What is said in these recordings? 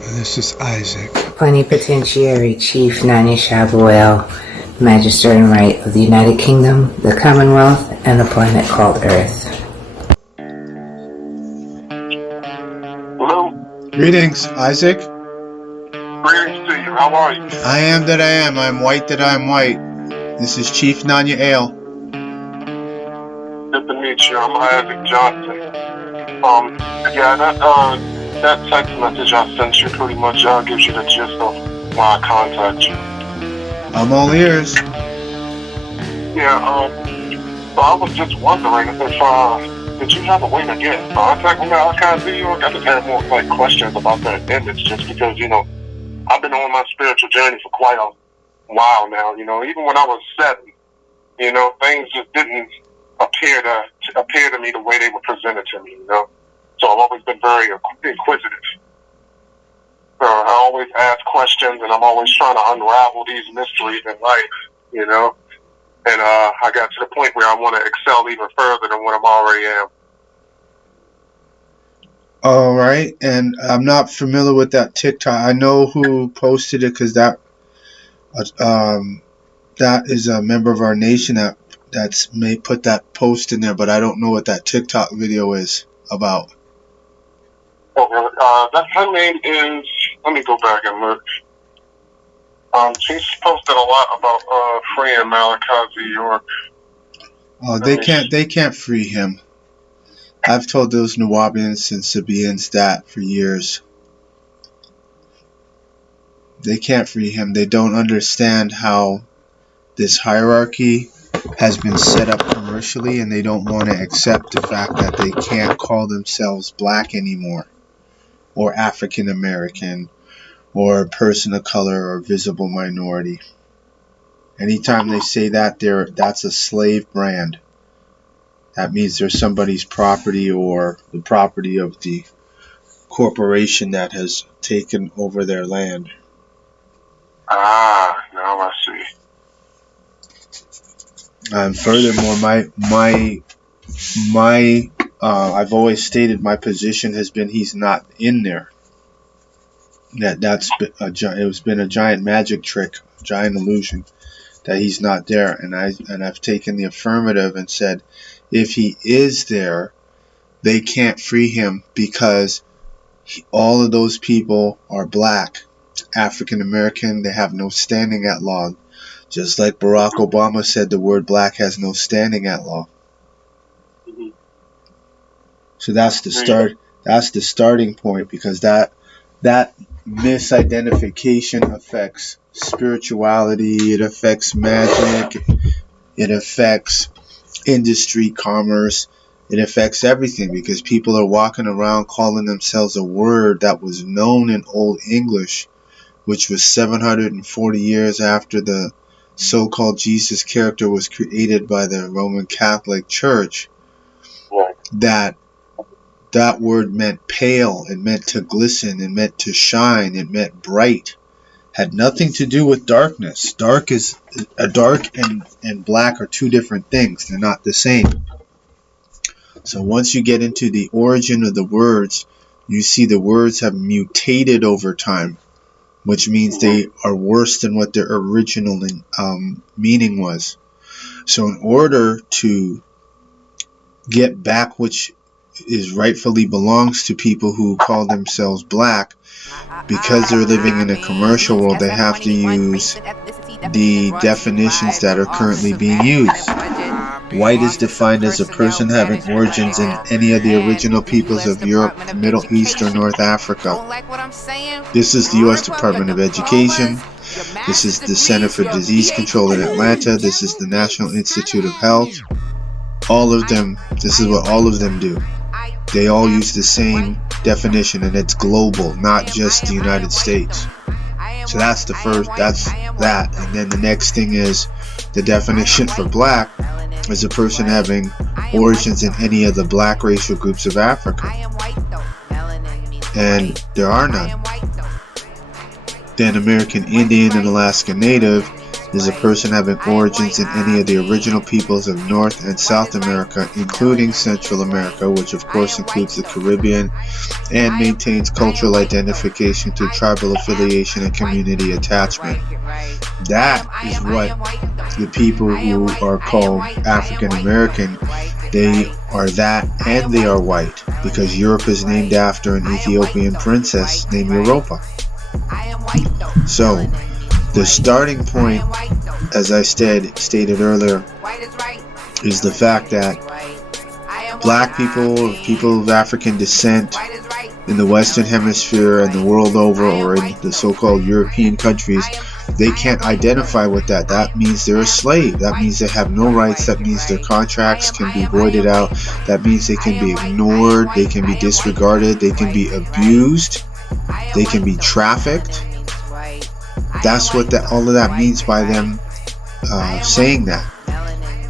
This is Isaac. Plenipotentiary Chief Nanya Shabuel, Magister in Right of the United Kingdom, the Commonwealth, and the planet called Earth. Hello. Greetings, Isaac. Greetings to you. How are you? I am that I am. I am white that I am white. This is Chief Nanya Ale. Good to meet you. I'm Isaac Johnson. That text message I sent you pretty much gives you the gist of why I contact you. I'm all ears. Yeah, so I was just wondering if did you have a way to get in contact with me? I just had more questions about that image just because, I've been on my spiritual journey for quite a while now, even when I was 7, things just didn't appear to me the way they were presented to me, So I've always been very inquisitive. So I always ask questions, and I'm always trying to unravel these mysteries in life, And I got to the point where I want to excel even further than what I'm already am. All right, and I'm not familiar with that TikTok. I know who posted it because that is a member of our nation that's may put that post in there, but I don't know what that TikTok video is about. Her name is. Let me go back and look. She's posted a lot about freeing Malachi York. Oh, they can't free him. I've told those Nawabians and Sabaeans that for years. They can't free him. They don't understand how this hierarchy has been set up commercially, and they don't want to accept the fact that they can't call themselves black anymore, or African American, or a person of color, or visible minority. Anytime they say that, that's a slave brand. That means they're somebody's property or the property of the corporation that has taken over their land. Ah, now I see. And furthermore, I've always stated my position has been he's not in there. It's been a giant magic trick, a giant illusion that he's not there. And I've taken the affirmative and said, if he is there, they can't free him because all of those people are black, African American. They have no standing at law. Just like Barack Obama said, the word black has no standing at law. Mm-hmm. So that's the start. That's the starting point, because that misidentification affects spirituality. It affects magic. It affects industry, commerce. It affects everything, because people are walking around calling themselves a word that was known in Old English, which was 740 years after the so-called Jesus character was created by the Roman Catholic Church. That word meant pale, it meant to glisten, it meant to shine, it meant bright. Had nothing to do with darkness. Dark and black are two different things. They're not the same. So once you get into the origin of the words, you see the words have mutated over time, which means they are worse than what their original meaning was. So in order to get back which is rightfully belongs to people who call themselves black, because they're living in a commercial world, they have to use the definitions that are currently being used. White is defined as a person having origins in any of the original peoples of Europe, the Middle East, or North Africa. This is the U.S. Department of Education. This is the Center for Disease Control in Atlanta. This is the National Institute of Health. All of them, this is what all of them do. They all use the same definition, and it's global, not just the United States. So that's the first, that's that. And then the next thing is the definition for black is a person having origins in any of the black racial groups of Africa. And there are none. Then American Indian and Alaska Native is a person having origins in any of the original peoples of North and South America, including Central America, which of course includes the Caribbean, and maintains cultural identification through tribal affiliation and community attachment. That is what the people who are called African American, they are that, and they are white, because Europe is named after an Ethiopian princess named Europa. So the starting point, as I stated earlier, is the fact that black people, people of African descent in the Western Hemisphere and the world over, or in the so-called European countries, they can't identify with that. That means they're a slave. That means they have no rights. That means their contracts can be voided out. That means they can be ignored. They can be disregarded. They can be abused. They can be trafficked. That's what all of that means by them saying that.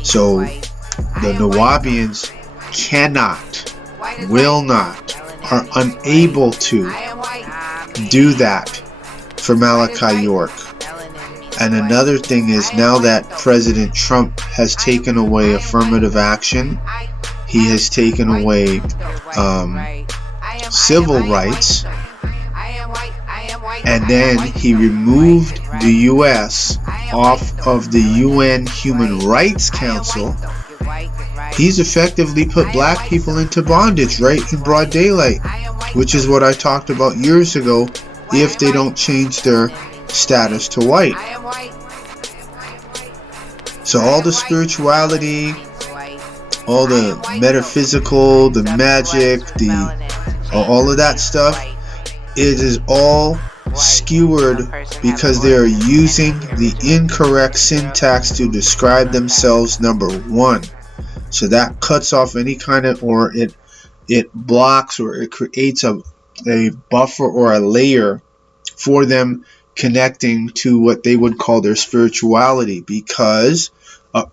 So the Nawabians cannot, will not, are unable to do that for Malachi York. And another thing is, now that President Trump has taken away affirmative action, he has taken away civil rights, and then he removed the U.S. off of the UN Human Rights Council. He's effectively put black people into bondage right in broad daylight, which is what I talked about years ago, if they don't change their status to white. So all the spirituality, all the metaphysical, the magic, all of that stuff, it is all skewered because they are using the incorrect syntax to describe themselves, number one. So that cuts off any kind of, or it blocks, or it creates a buffer or a layer for them connecting to what they would call their spirituality, because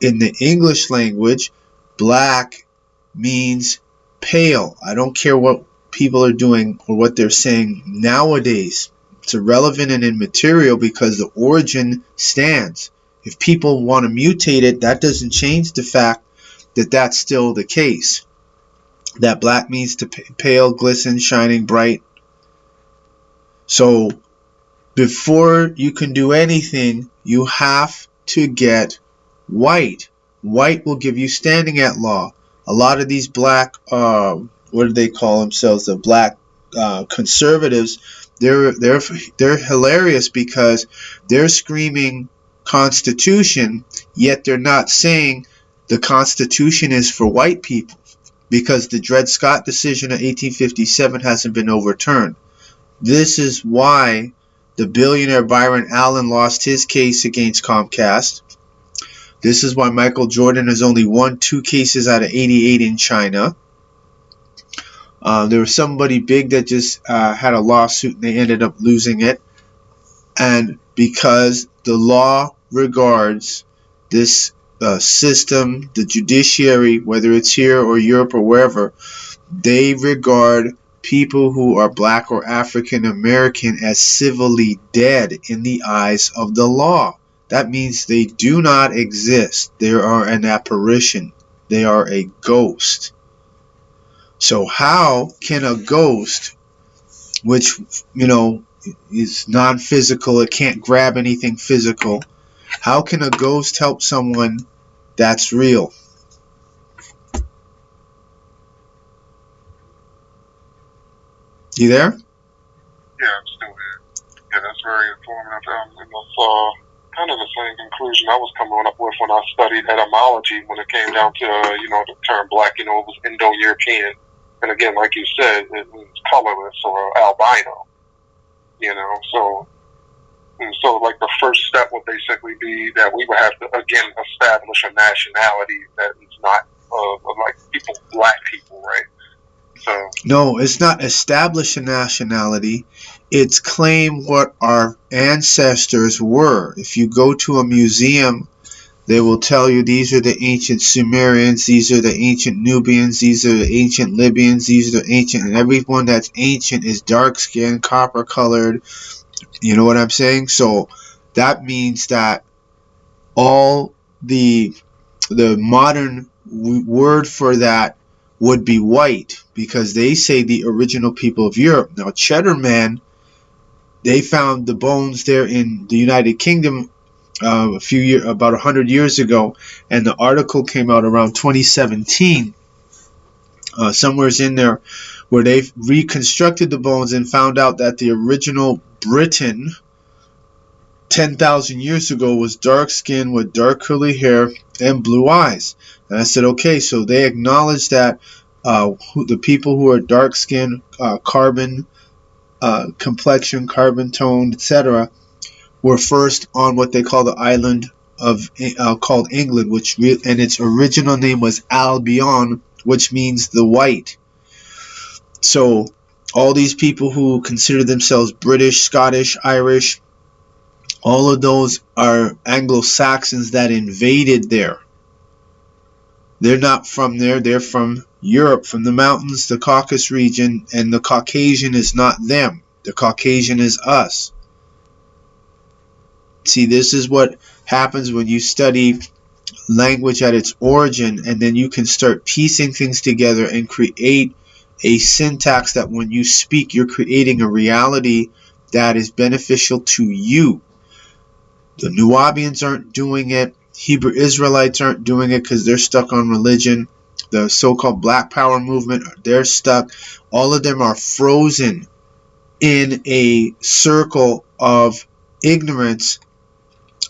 in the English language, black means pale. I don't care what people are doing or what they're saying nowadays. It's irrelevant and immaterial because the origin stands. If people want to mutate it, that doesn't change the fact that that's still the case. That black means to pale, glisten, shining, bright. So before you can do anything, you have to get white. White will give you standing at law. A lot of these black, what do they call themselves? The black conservatives. They're hilarious because they're screaming Constitution, yet they're not saying the Constitution is for white people, because the Dred Scott decision of 1857 hasn't been overturned. This is why the billionaire Byron Allen lost his case against Comcast. This is why Michael Jordan has only won 2 cases out of 88 in China. There was somebody big that just had a lawsuit and they ended up losing it. And because the law regards this system, the judiciary, whether it's here or Europe or wherever, they regard people who are black or African American as civilly dead in the eyes of the law. That means they do not exist. They are an apparition. They are a ghost. So how can a ghost, which, is non-physical, it can't grab anything physical, how can a ghost help someone that's real? You there? Yeah, I'm still here. Yeah, that's very informative. And that's kind of the same conclusion I was coming up with when I studied etymology, when it came down to, the term black, it was Indo-European. And again, like you said, it means colorless or albino, so like the first step would basically be that we would have to, again, establish a nationality that is not like black people, right? So no, it's not establish a nationality. It's claim what our ancestors were. If you go to a museum, they will tell you these are the ancient Sumerians, these are the ancient Nubians, these are the ancient Libyans, these are the ancient, and everyone that's ancient is dark-skinned, copper-colored. You know what I'm saying? So that means that all the modern word for that would be white, because they say the original people of Europe. Now, Cheddar Man, they found the bones there in the United Kingdom about 100 years ago, and the article came out around 2017, somewhere's in there, where they reconstructed the bones and found out that the original Britain 10,000 years ago was dark skin with dark curly hair and blue eyes. And I said, okay, so they acknowledge that the people who are dark skin, carbon complexion, carbon toned, etc., were first on what they call the island of called England, and its original name was Albion, which means the white. So all these people who consider themselves British, Scottish, Irish, all of those are Anglo-Saxons that invaded there. They're not from there. They're from Europe, from the mountains, the Caucasus region, and the Caucasian is not them. The Caucasian is us. See, this is what happens when you study language at its origin, and then you can start piecing things together and create a syntax that when you speak, you're creating a reality that is beneficial to you. The Nubians aren't doing it. Hebrew Israelites aren't doing it because they're stuck on religion. The so-called Black Power movement, they're stuck. All of them are frozen in a circle of ignorance,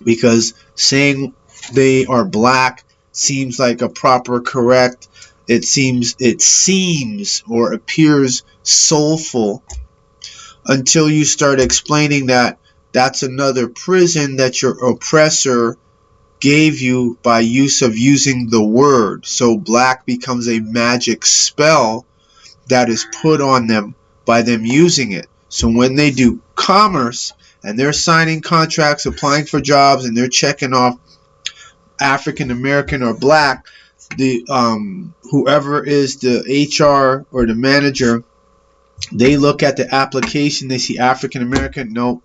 because saying they are black seems like a proper, correct, it seems or appears soulful, until you start explaining that that's another prison that your oppressor gave you by using the word. So black becomes a magic spell that is put on them by them using it. So when they do commerce and they're signing contracts, applying for jobs, and they're checking off African American or black, the whoever is the HR or the manager, they look at the application, they see African American, nope,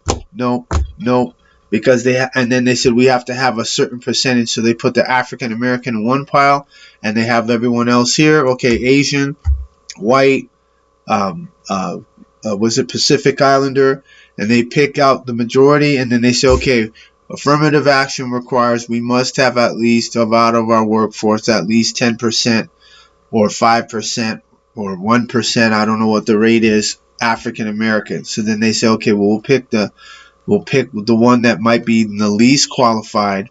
because and then they said we have to have a certain percentage, so they put the African American in one pile, and they have everyone else here. Okay, Asian, white, was it Pacific Islander, and they pick out the majority, and then they say, okay, affirmative action requires we must have at least out of our workforce at least 10% or 5% or 1%, I don't know what the rate is, African American. So then they say, okay, well, we'll pick the one that might be the least qualified,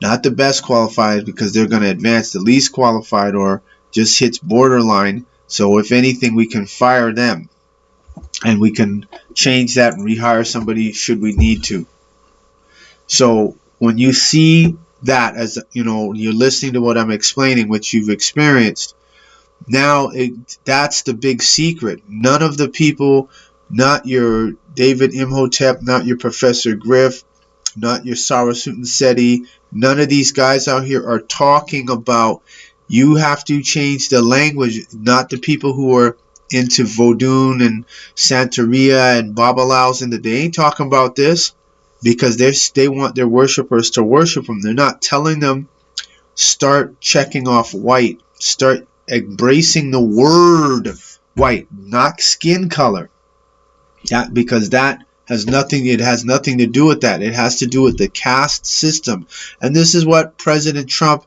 not the best qualified, because they're going to advance, the least qualified or just hits borderline. So if anything, we can fire them, and we can change that and rehire somebody should we need to. So when you see that, as you know, you're listening to what I'm explaining, which you've experienced. Now, that's the big secret. None of the people, not your David Imhotep, not your Professor Griff, not your Sarasutin Seti, none of these guys out here are talking about you have to change the language. Not the people who are into Vodun and Santeria and Babalaos, and they ain't talking about this, because they want their worshipers to worship them. They're not telling them start checking off white, start embracing the word white, not skin color. Because that has nothing, it has nothing to do with that. It has to do with the caste system. And this is what President Trump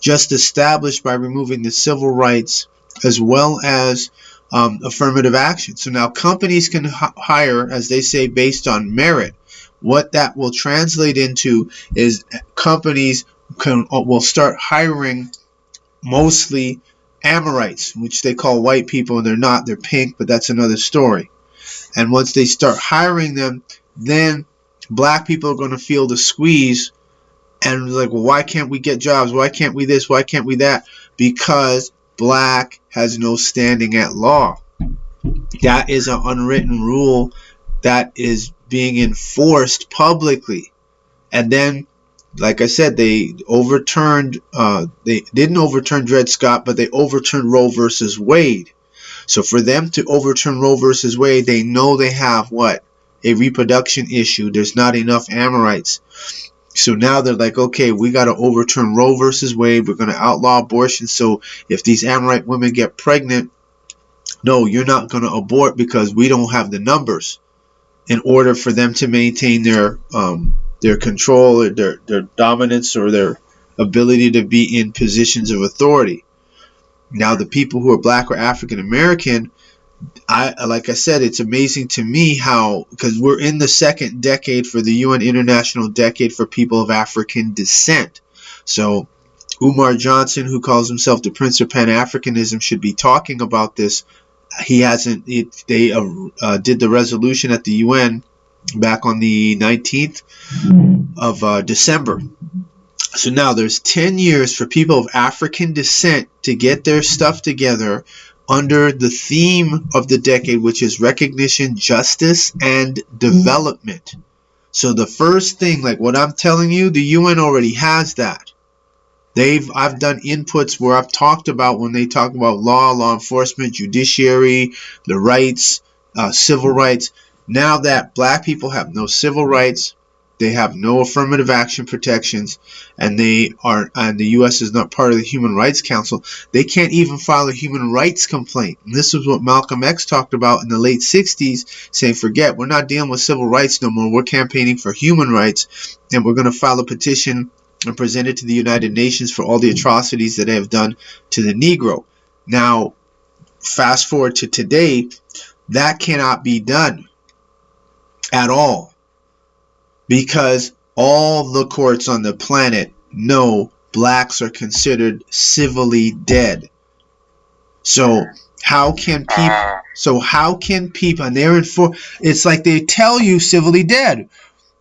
just established by removing the civil rights as well as affirmative action. So now companies can hire, as they say, based on merit. What that will translate into is companies will start hiring mostly Amorites, which they call white people, and they're not. They're pink, but that's another story. And once they start hiring them, then black people are going to feel the squeeze and like, well, why can't we get jobs? Why can't we this? Why can't we that? Because black has no standing at law. That is an unwritten rule that is being enforced publicly. And then, like I said, they didn't overturn Dred Scott, but they overturned Roe versus Wade. So for them to overturn Roe versus Wade, they know they have what? A reproduction issue. There's not enough Amorites. So now they're like, okay, we got to overturn Roe versus Wade. We're going to outlaw abortion. So if these Amorite women get pregnant, no, you're not going to abort because we don't have the numbers in order for them to maintain their control, or their dominance, or their ability to be in positions of authority. Now, the people who are black or African American, like I said, it's amazing to me how, because we're in the second decade for the UN International Decade for People of African Descent. So Umar Johnson, who calls himself the Prince of Pan-Africanism, should be talking about this. He hasn't. They did the resolution at the UN back on the 19th of December. So now there's 10 years for people of African descent to get their stuff together under the theme of the decade, which is recognition, justice, and development. So the first thing, like what I'm telling you, the UN already has that. I've done inputs where I've talked about, when they talk about law enforcement, judiciary, the rights, civil rights. Now that black people have no civil rights, they have no affirmative action protections, and the U.S. is not part of the Human Rights Council, they can't even file a human rights complaint. And this is what Malcolm X talked about in the late 60s, saying, forget, we're not dealing with civil rights no more. We're campaigning for human rights, and we're going to file a petition and present it to the United Nations for all the atrocities that they have done to the Negro. Now, fast forward to today, that cannot be done at all, because all the courts on the planet know blacks are considered civilly dead. So how can people, and it's like they tell you civilly dead,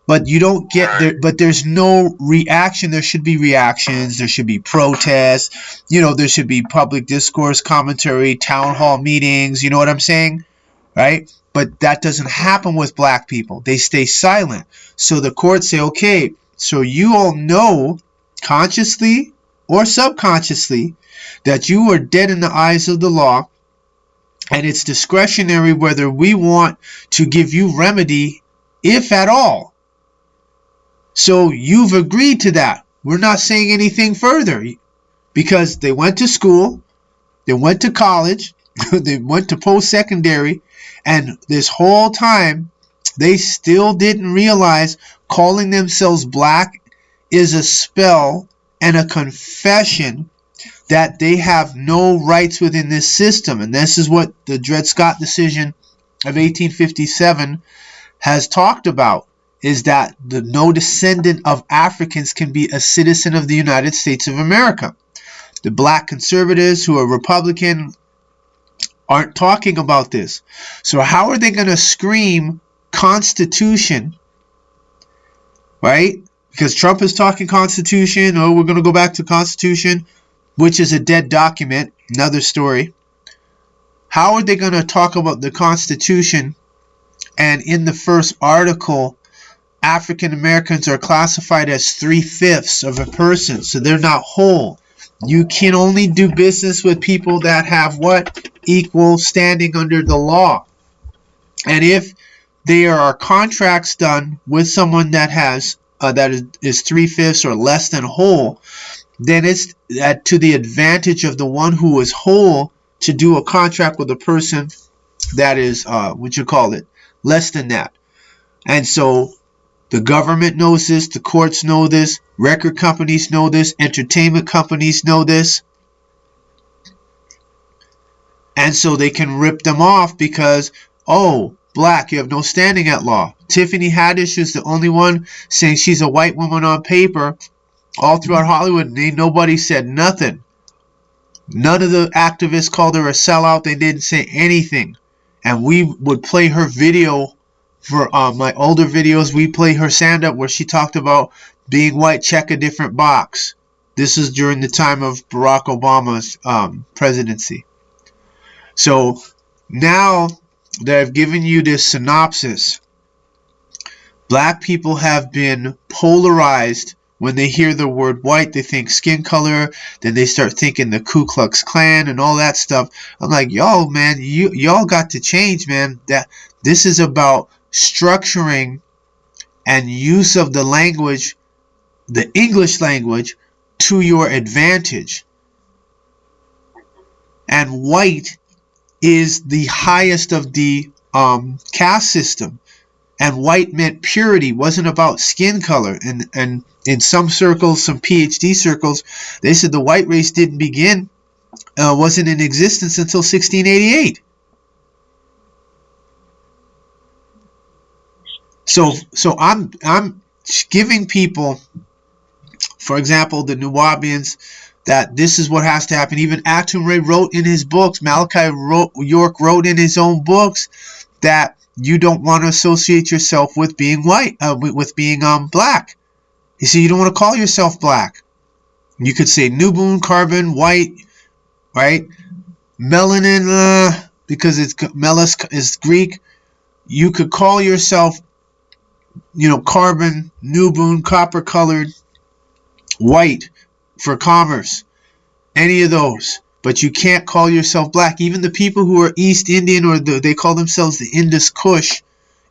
but you don't get there. But there's no reaction. There should be reactions. There should be protests. There should be public discourse, commentary, town hall meetings. You know what I'm saying? Right? But that doesn't happen with black people. They stay silent. So the courts say, okay, so you all know, consciously or subconsciously, that you are dead in the eyes of the law, and it's discretionary whether we want to give you remedy, if at all. So you've agreed to that. We're not saying anything further, because they went to school, they went to college, they went to post-secondary, and this whole time they still didn't realize calling themselves black is a spell and a confession that they have no rights within this system. And this is what the Dred Scott decision of 1857 has talked about, is that no descendant of Africans can be a citizen of the United States of America. The black conservatives who are Republican aren't talking about this. So how are they going to scream Constitution, right? Because Trump is talking Constitution. Oh, we're going to go back to Constitution, which is a dead document. Another story. How are they going to talk about the Constitution, and in the first article, African Americans are classified as 3/5 of a person, so they're not whole. You can only do business with people that have what? Equal standing under the law. And if there are contracts done with someone that has that is 3/5 or less than whole, then it's to the advantage of the one who is whole to do a contract with a person that is less than that. And so the government knows this, the courts know this, record companies know this, entertainment companies know this. And so they can rip them off because, oh, black, you have no standing at law. Tiffany Haddish is the only one saying she's a white woman on paper all throughout Hollywood, and ain't nobody said nothing. None of the activists called her a sellout. They didn't say anything. And we would play her video for my older videos. We play her stand-up where she talked about being white, check a different box. This is during the time of Barack Obama's presidency. So now that I've given you this synopsis, black people have been polarized. When they hear the word white, they think skin color. Then they start thinking the Ku Klux Klan and all that stuff. I'm like, y'all, man, y'all got to change, man. That this is about structuring and use of the language the English language to your advantage. And white is the highest of the caste system. And white meant purity, wasn't about skin color. And in some circles, some PhD circles, they said the white race didn't begin, wasn't in existence until 1688. So I'm giving people, for example, the Nuwabians, that this is what has to happen. Even Atum Ray wrote in his books, Malachi York wrote in his own books, that you don't want to associate yourself with being white, with being black. You see, you don't want to call yourself black. You could say Nubun, carbon, white, right? Melanin, because it's melas is Greek. You could call yourself, carbon, Nubun, copper colored, white for commerce. Any of those. But you can't call yourself black. Even the people who are East Indian, or they call themselves the Indus Kush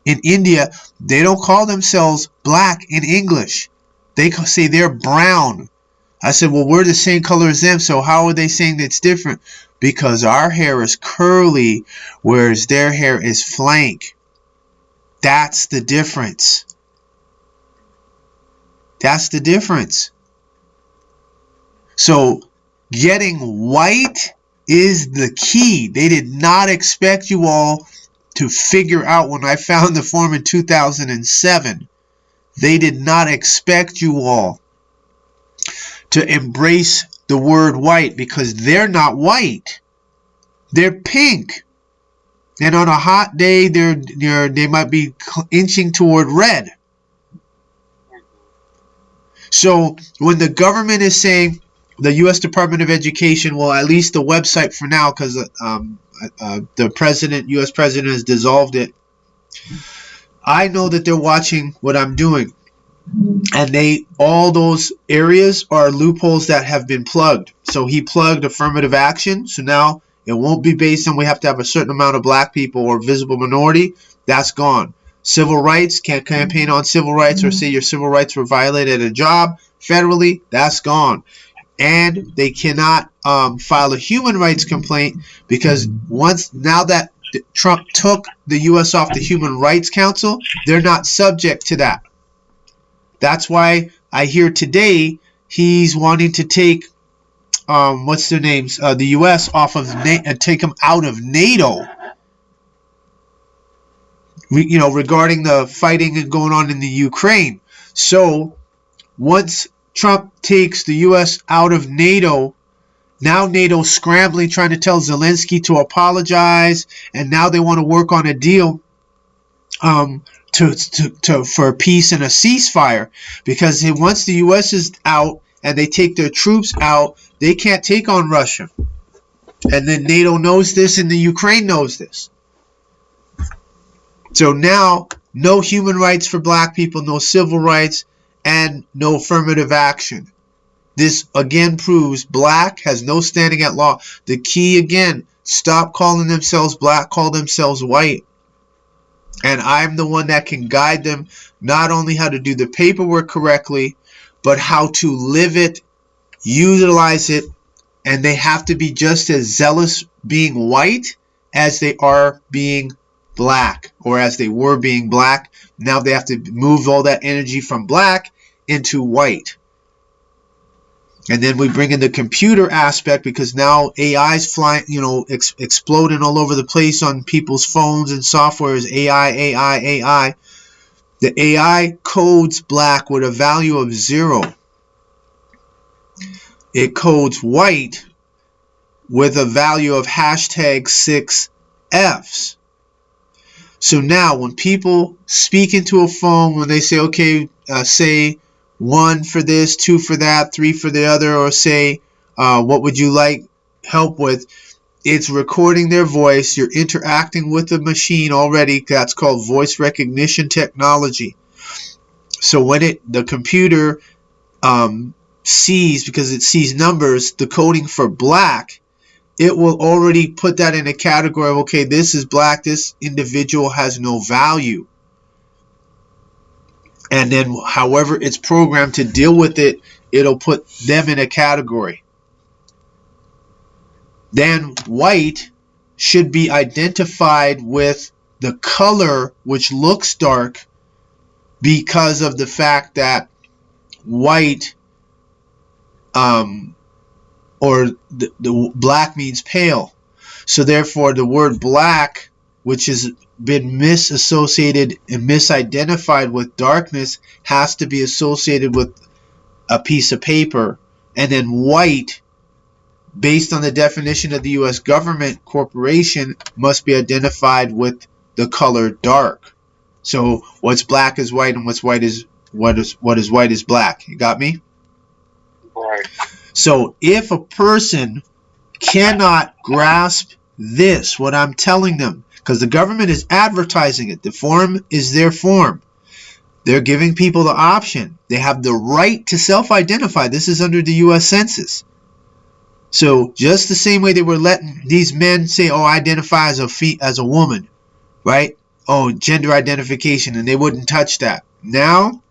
in India, they don't call themselves black in English. They say they're brown. I said, well, we're the same color as them, so how are they saying that it's different? Because our hair is curly, whereas their hair is flank. That's the difference. That's the difference. So getting white is the key. They did not expect you all to figure out, when I found the form in 2007, they did not expect you all to embrace the word white, because they're not white. They're pink. And on a hot day, they might be inching toward red. So when the government is saying, the U.S. Department of Education, well, at least the website for now, because the U.S. president has dissolved it, I know that they're watching what I'm doing. And all those areas are loopholes that have been plugged. So he plugged affirmative action. So now it won't be based on we have to have a certain amount of black people or visible minority. That's gone. Civil rights, can't campaign on civil rights or say your civil rights were violated at a job federally. That's gone. And they cannot file a human rights complaint, because now that Trump took the U.S. off the Human Rights Council, they're not subject to that. That's why I hear today he's wanting to take what's their names, the U.S. off of take them out of NATO. Regarding the fighting going on in the Ukraine. So once Trump takes the U.S. out of NATO, now NATO's scrambling, trying to tell Zelensky to apologize, and now they want to work on a deal for peace and a ceasefire, because once the U.S. is out and they take their troops out, they can't take on Russia. And then NATO knows this, and the Ukraine knows this. So now, no human rights for black people, no civil rights, and no affirmative action. This again proves black has no standing at law. The key again, stop calling themselves black, call themselves white. And I'm the one that can guide them, not only how to do the paperwork correctly, but how to live it, utilize it, and they have to be just as zealous being white as they are being black, or as they were being black. Now they have to move all that energy from black into white. And then we bring in the computer aspect, because now AI's flying, exploding all over the place on people's phones and softwares. AI. The AI codes black with a value of 0. It codes white with a value of hashtag 6 Fs. So now when people speak into a phone, when they say, okay, say 1 for this, 2 for that, 3 for the other, or say, what would you like help with? It's recording their voice. You're interacting with the machine already. That's called voice recognition technology. So when the computer sees, because it sees numbers, the coding for black, it will already put that in a category of, okay, this is black, this individual has no value. And then however it's programmed to deal with it, it'll put them in a category. Then white should be identified with the color which looks dark, because of the fact that white or the black means pale. So therefore the word black, which has been misassociated and misidentified with darkness, has to be associated with a piece of paper. And then white, based on the definition of the U.S. government corporation, must be identified with the color dark. So what's black is white, and what's white is what is white is black. You got me? Right. So if a person cannot grasp this, what I'm telling them, because the government is advertising it, the form is their form. They're giving people the option. They have the right to self-identify. This is under the U.S. Census. So just the same way they were letting these men say, "Oh, I identify as a woman," right? Oh, gender identification, and they wouldn't touch that. Now,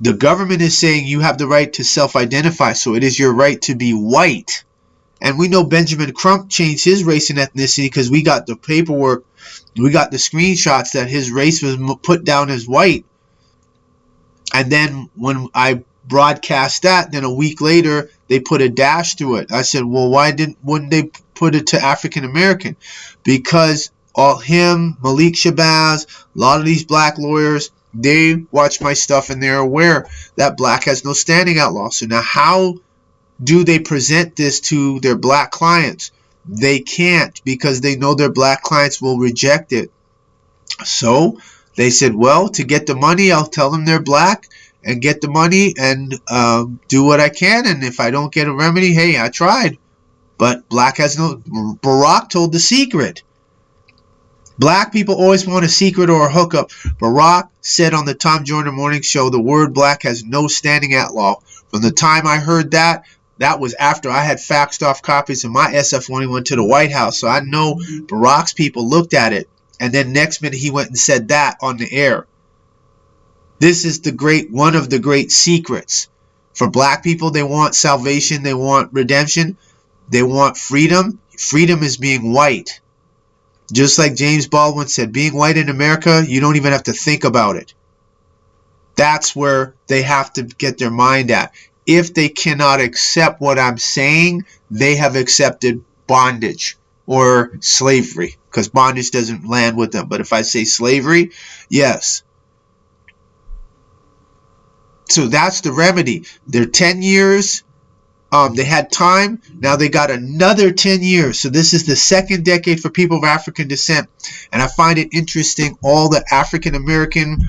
the government is saying you have the right to self-identify, so it is your right to be white. And we know Benjamin Crump changed his race and ethnicity because we got the paperwork, we got the screenshots that his race was put down as white. And then when I broadcast that, then a week later they put a dash through it. I said, well, wouldn't they put it to African American? Because Malik Shabazz, a lot of these black lawyers, they watch my stuff and they're aware that black has no standing outlaw. So now how do they present this to their black clients? They can't, because they know their black clients will reject it. So they said, well, to get the money, I'll tell them they're black and get the money and do what I can. And if I don't get a remedy, hey, I tried. But black has no... Barack told the secret. Black people always want a secret or a hookup. Barack said on the Tom Joyner Morning Show, the word black has no standing at law. From the time I heard that, that was after I had faxed off copies of my SF-21 to the White House. So I know Barack's people looked at it. And then next minute he went and said that on the air. This is one of the great secrets. For black people, they want salvation. They want redemption. They want freedom. Freedom is being white. Just like James Baldwin said, being white in America, you don't even have to think about it. That's where they have to get their mind at. If they cannot accept what I'm saying, they have accepted bondage or slavery, because bondage doesn't land with them. But if I say slavery, yes. So that's the remedy. They're 10 years. They had time. Now they got another 10 years. So this is the second decade for people of African descent. And I find it interesting, all the African American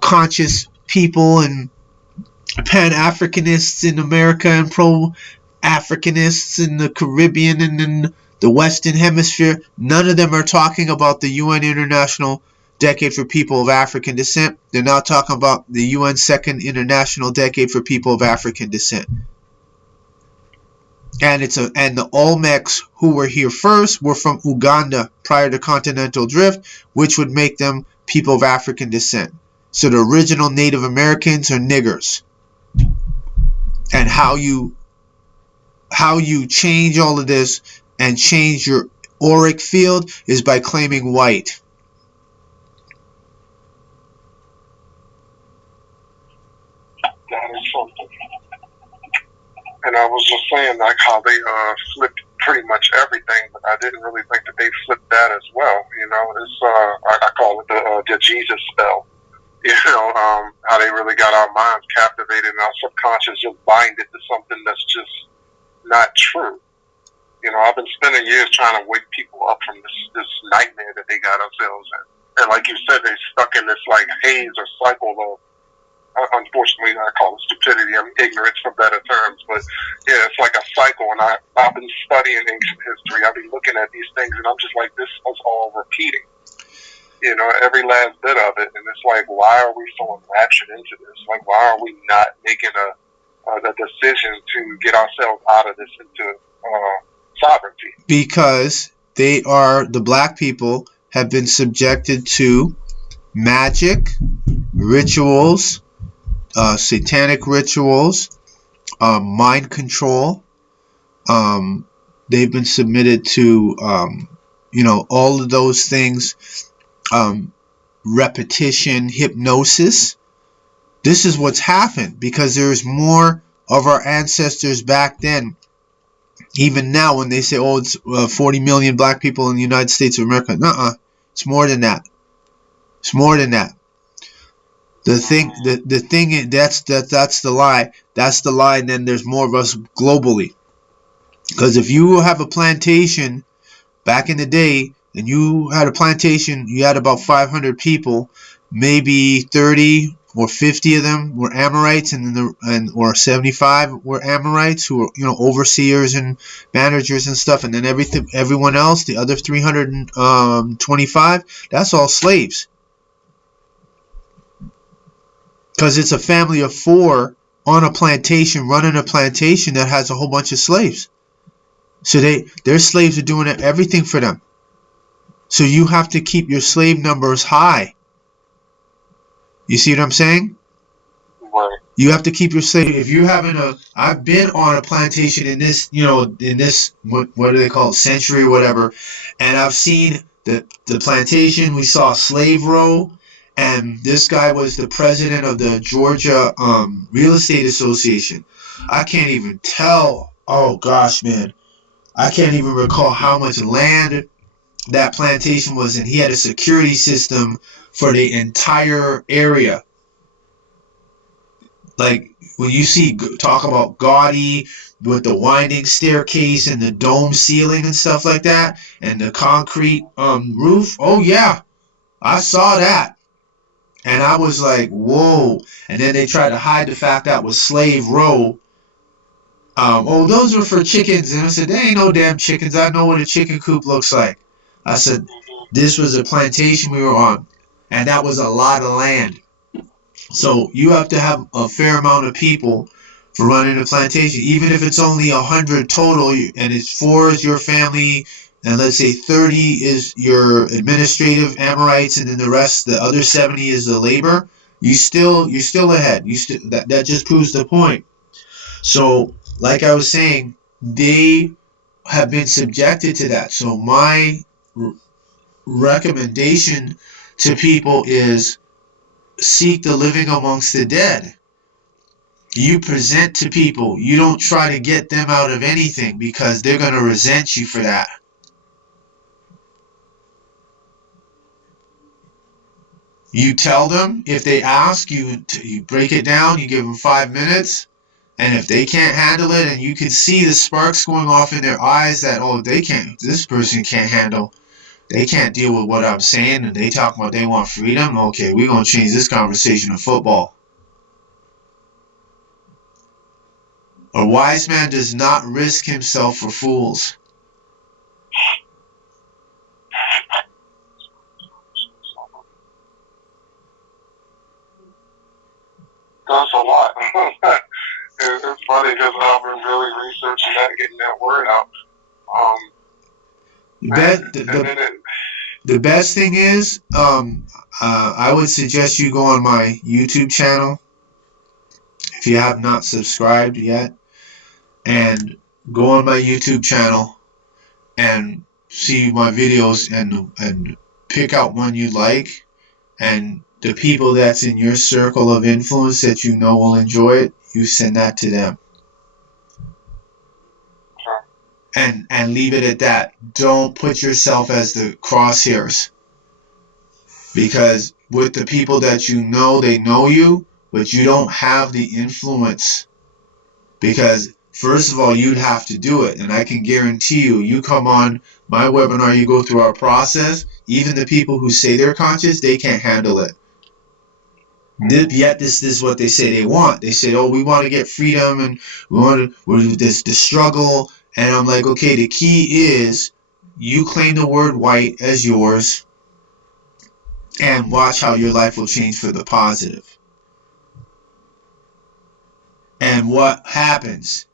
conscious people and Pan-Africanists in America and pro-Africanists in the Caribbean and in the Western Hemisphere, none of them are talking about the UN International Decade for People of African Descent. They're not talking about the UN Second International Decade for People of African Descent. And the Olmecs who were here first were from Uganda prior to Continental Drift, which would make them people of African descent. So the original Native Americans are niggers. And how you change all of this and change your auric field is by claiming white. That is something. And I was just saying, like, how they flipped pretty much everything, but I didn't really think that they flipped that as well. You know, it's I call it the Jesus spell. You know, how they really got our minds captivated and our subconscious just binded to something that's just not true. You know, I've been spending years trying to wake people up from this nightmare that they got ourselves in. And like you said, they're stuck in this like haze or cycle of, unfortunately, I call it stupidity. I mean, ignorance for better terms. But yeah, it's like a cycle. And I've been studying ancient history. I've been looking at these things, and I'm just like, this was all repeating. You know, every last bit of it. And it's like, why are we so enraptured into this? Like, why are we not making a decision to get ourselves out of this into sovereignty? Because the black people have been subjected to magic, rituals, satanic rituals, mind control. They've been submitted to, all of those things, repetition, hypnosis. This is what's happened because there's more of our ancestors back then. Even now, when they say, "Oh, it's 40 million black people in the United States of America," it's more than that. It's more than that. The thing, that's the lie. That's the lie. And then there's more of us globally. Because if you have a plantation back in the day, and you had a plantation, you had about 500 people, maybe 30 or 50 of them were Amorites, or 75 were Amorites who were overseers and managers and stuff, and then everyone else, the other 325, that's all slaves. Because it's a family of 4 on a plantation, running a plantation that has a whole bunch of slaves. So their slaves are doing everything for them. So you have to keep your slave numbers high. You see what I'm saying? Right. You have to keep your slave. If you haven't I've been on a plantation in this, what do they call it, century or whatever, and I've seen the plantation. We saw Slave Row, and this guy was the president of the Georgia Real Estate Association. I can't even tell. Oh gosh, man, I can't even recall how much land that plantation was in. He had a security system for the entire area. Like when you talk about gaudy with the winding staircase and the dome ceiling and stuff like that, and the concrete roof. Oh yeah, I saw that, and I was like, whoa. And then they tried to hide the fact that was Slave Row. Those were for chickens, and I said, there ain't no damn chickens. I know what a chicken coop looks like. I said, this was a plantation we were on, and that was a lot of land. So you have to have a fair amount of people for running a plantation, even if it's only 100 total, and it's 4 is your family, and let's say 30 is your administrative Amorites, and then the rest, the other 70 is the labor. You're still ahead. That just proves the point. So, like I was saying, they have been subjected to that. So my recommendation to people is seek the living amongst the dead. You present to people. You don't try to get them out of anything because they're going to resent you for that. You tell them, if they ask, you break it down, you give them 5 minutes, and if they can't handle it, and you can see the sparks going off in their eyes that, this person can't handle, they can't deal with what I'm saying, and they talk about they want freedom, okay, we're going to change this conversation to football. A wise man does not risk himself for fools. That's a lot. It's funny because I've been really researching that, getting that word out. The best thing is, I would suggest you go on my YouTube channel if you have not subscribed yet, and go on my YouTube channel and see my videos and pick out one you like, and the people that's in your circle of influence that you know will enjoy it, you send that to them. And leave it at that. Don't put yourself as the crosshairs. Because with the people that you know, they know you, but you don't have the influence. Because first of all, you'd have to do it. And I can guarantee you come on my webinar, you go through our process, even the people who say they're conscious, they can't handle it. Yet this is what they say they want. They say, we want to get freedom, and we're this the struggle. And I'm like, okay, the key is you claim the word white as yours, and watch how your life will change for the positive. And what happens?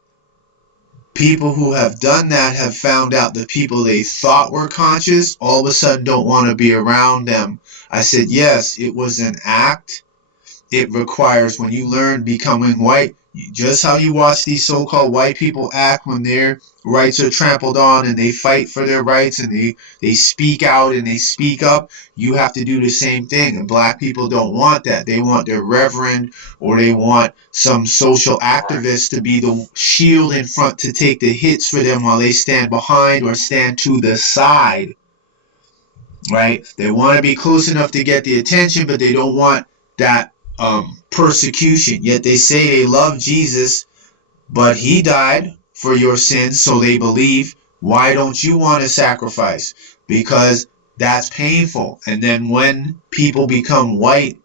People who have done that have found out the people they thought were conscious all of a sudden don't want to be around them. I said, yes, it was an act, it requires, when you learn becoming white, just how you watch these so-called white people act when their rights are trampled on and they fight for their rights and they speak out and they speak up, you have to do the same thing. And black people don't want that. They want their reverend, or they want some social activist to be the shield in front to take the hits for them while they stand behind or stand to the side. Right? They want to be close enough to get the attention, but they don't want that persecution. Yet they say they love Jesus, but he died for your sins, so they believe. Why don't you want to sacrifice? Because that's painful. And then when people become white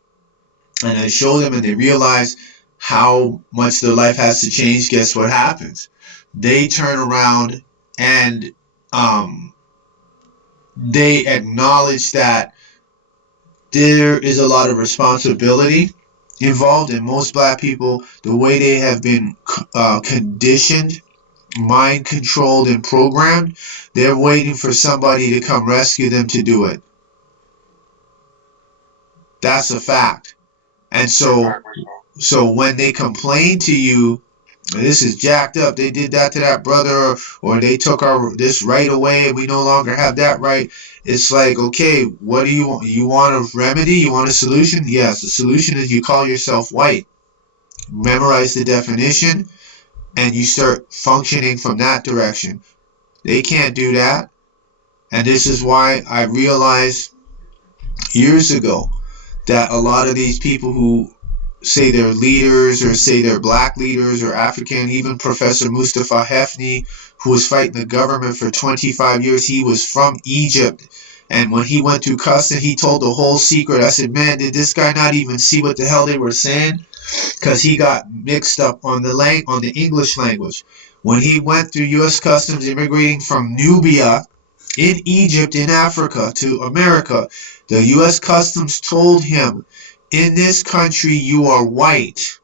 and I show them and they realize how much their life has to change, guess what happens? They turn around and they acknowledge that there is a lot of responsibility involved. In most black people, the way they have been conditioned, mind controlled, and programmed, they're waiting for somebody to come rescue them to do it. That's a fact. And so when they complain to you, this is jacked up, they did that to that brother, or they took this right away and we no longer have that right, it's like, okay, what do you want? You want a remedy? You want a solution? Yes, the solution is you call yourself white, memorize the definition, and you start functioning from that direction. They can't do that. And this is why I realized years ago that a lot of these people who say they're leaders or say they're black leaders or African, even Professor Mustafa Hefni, who was fighting the government for 25 years, he was from Egypt. And when he went through custody, he told the whole secret. I said, man, did this guy not even see what the hell they were saying? Because he got mixed up on the English language. When he went through U.S. Customs immigrating from Nubia in Egypt, in Africa, to America, the U.S. Customs told him, in this country, you are white.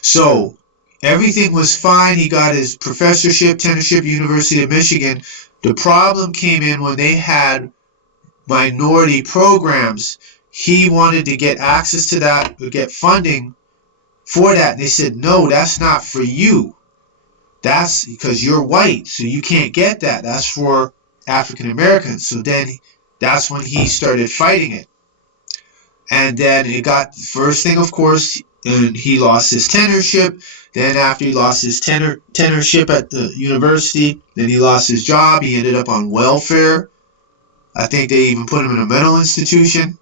So everything was fine. He got his professorship, tenureship, University of Michigan. The problem came in when they had minority programs. He wanted to get access to that, get funding for that. And they said, no, that's not for you. That's because you're white, so you can't get that. That's for African Americans. So then that's when he started fighting it. And then it got, first thing, of course, and he lost his tenureship. Then after he lost his tenureship at the university, then he lost his job. He ended up on welfare. I think they even put him in a mental institution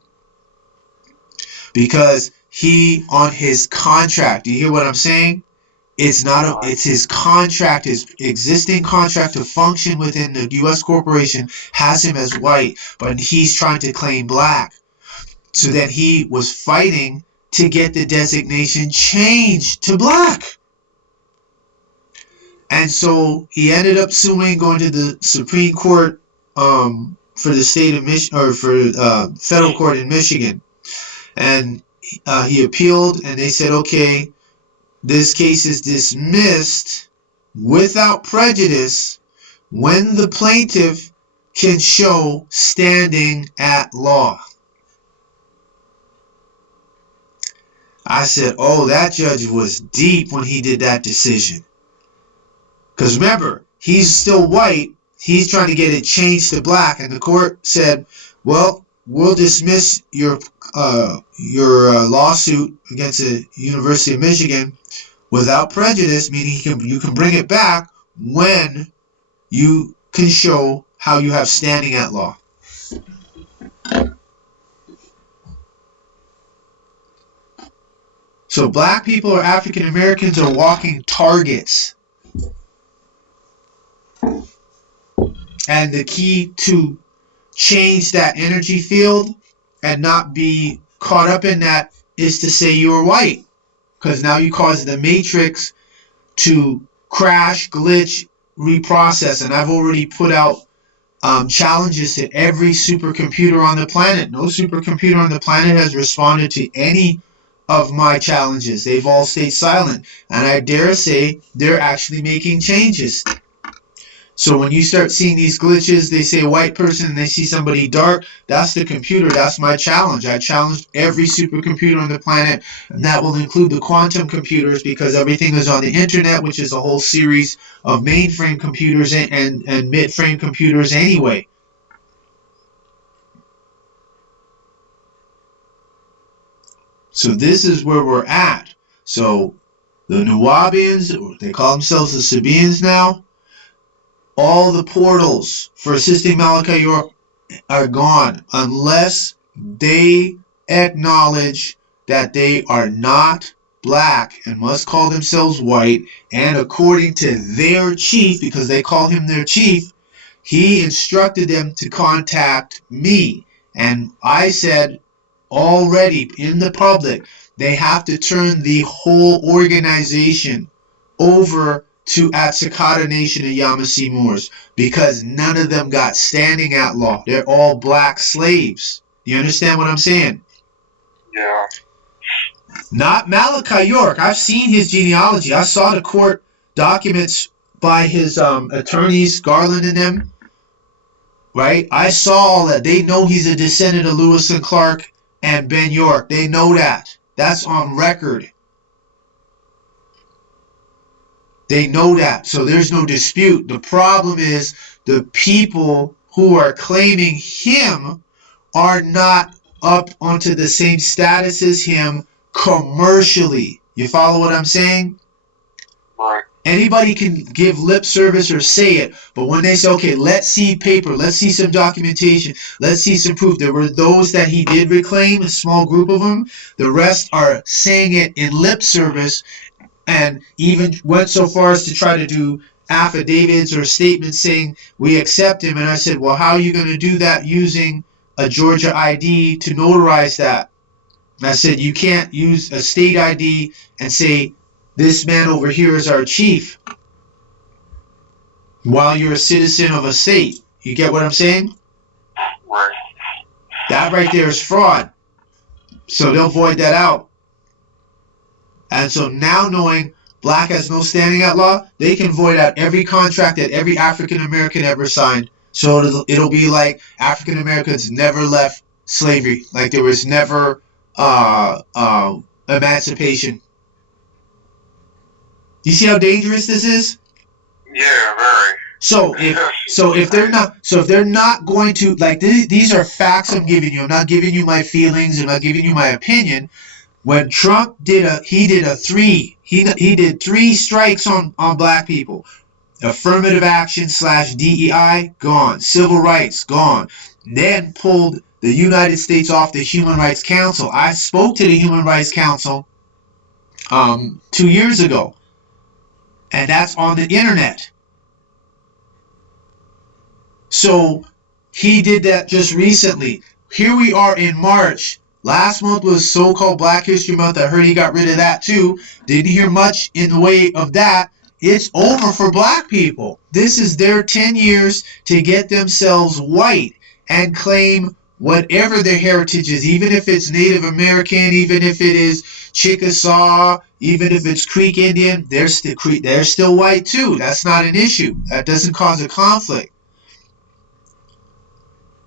because he, on his contract, do you hear what I'm saying? It's his contract, his existing contract to function within the U.S. corporation has him as white, but he's trying to claim black. So that he was fighting to get the designation changed to black. And so he ended up suing, going to the Supreme Court for the state of Michigan, or for federal court in Michigan. And he appealed, and they said, okay, this case is dismissed without prejudice when the plaintiff can show standing at law. I said, oh, that judge was deep when he did that decision. Because remember, he's still white. He's trying to get it changed to black. And the court said, well, we'll dismiss your lawsuit against the University of Michigan without prejudice, meaning you can bring it back when you can show how you have standing at law. So black people or African Americans are walking targets. And the key to change that energy field and not be caught up in that is to say you're white. Because now you cause the matrix to crash, glitch, reprocess. And I've already put out challenges to every supercomputer on the planet. No supercomputer on the planet has responded to any of my challenges. They've all stayed silent. And I dare say they're actually making changes. So when you start seeing these glitches, they say white person and they see somebody dark, that's the computer. That's my challenge. I challenged every supercomputer on the planet, and that will include the quantum computers because everything is on the internet, which is a whole series of mainframe computers and mid-frame computers anyway. So this is where we're at. So the Nuwabians, they call themselves the Sabians now, all the portals for assisting Malachi York are gone unless they acknowledge that they are not black and must call themselves white. And according to their chief, because they call him their chief, he instructed them to contact me. And I said already in the public, they have to turn the whole organization over to Atsakata Nation and Yamasee Moors because none of them got standing at law. They're all black slaves. You understand what I'm saying? Yeah. Not Malachi York. I've seen his genealogy. I saw the court documents by his attorneys, Garland and them. Right? I saw all that. They know he's a descendant of Lewis and Clark and Ben York. They know that. That's on record. They know that. So there's no dispute. The problem is the people who are claiming him are not up onto the same status as him commercially. You follow what I'm saying? Right. Anybody can give lip service or say it, but when they say, okay, let's see paper, let's see some documentation, let's see some proof. There were those that he did reclaim, a small group of them. The rest are saying it in lip service and even went so far as to try to do affidavits or statements saying we accept him. And I said, well, how are you going to do that using a Georgia ID to notarize that? And I said, you can't use a state ID and say, this man over here is our chief while you're a citizen of a state. You get what I'm saying? Right. That right there is fraud. So they'll void that out. And so now knowing black has no standing at law, they can void out every contract that every African American ever signed. So it'll be like African Americans never left slavery. Like there was never emancipation. You see how dangerous this is? Yeah, very. So if they're not going to, like, these are facts I'm giving you. I'm not giving you my feelings. I'm not giving you my opinion. When Trump did he did 3 strikes on black people. Affirmative action / DEI gone. Civil rights gone. Then pulled the United States off the Human Rights Council. I spoke to the Human Rights Council 2 years ago, and that's on the internet. So he did that just recently. Here we are in March. Last month was so-called Black History Month. I heard he got rid of that too. Didn't hear much in the way of that. It's over for black people. This is their 10 years to get themselves white and claim whatever their heritage is, even if it's Native American, even if it is Chickasaw, even if it's Creek Indian, they're still white too. That's not an issue. That doesn't cause a conflict.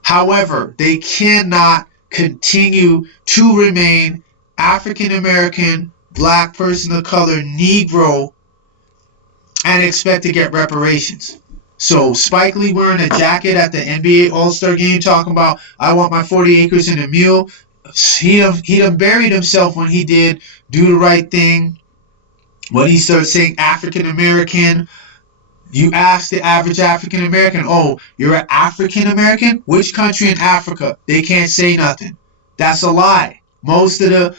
However, they cannot continue to remain African American, black person of color, Negro, and expect to get reparations. So Spike Lee wearing a jacket at the NBA All-Star game talking about, I want my 40 acres and a mule. He done buried himself when he did Do the Right Thing. When he started saying African American, you ask the average African American, oh, you're an African American? Which country in Africa? They can't say nothing. That's a lie. Most of the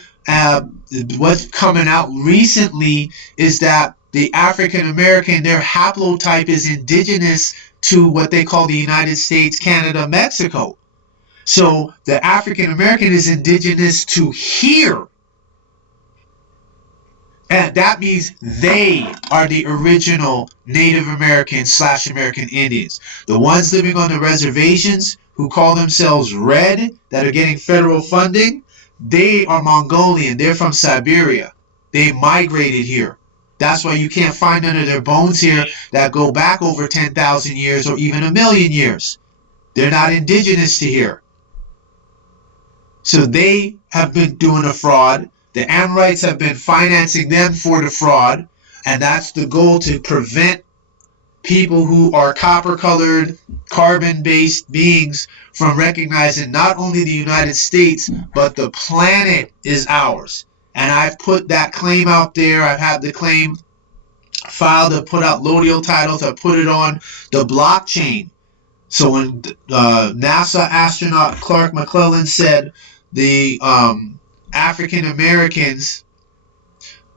what's coming out recently is that the African American, their haplotype is indigenous to what they call the United States, Canada, Mexico. So the African American is indigenous to here. And that means they are the original Native Americans / American Indians. The ones living on the reservations who call themselves red, that are getting federal funding, they are Mongolian. They're from Siberia. They migrated here. That's why you can't find none of their bones here that go back over 10,000 years or even 1,000,000 years. They're not indigenous to here. So they have been doing a fraud. The Amorites have been financing them for the fraud. And that's the goal, to prevent people who are copper-colored, carbon-based beings from recognizing not only the United States, but the planet is ours. And I've put that claim out there. I've had the claim filed to put out Lodial titles. I put it on the blockchain. So when NASA astronaut Clark McClellan said the African Americans,